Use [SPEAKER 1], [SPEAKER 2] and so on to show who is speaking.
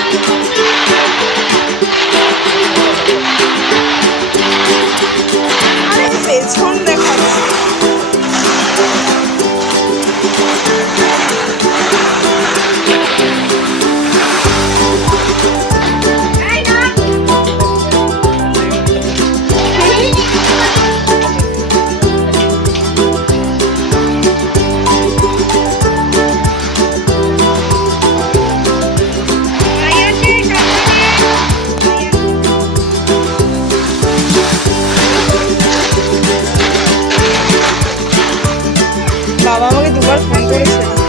[SPEAKER 1] Thank you. বাবা আমাকে দুবার ফোন করেছে।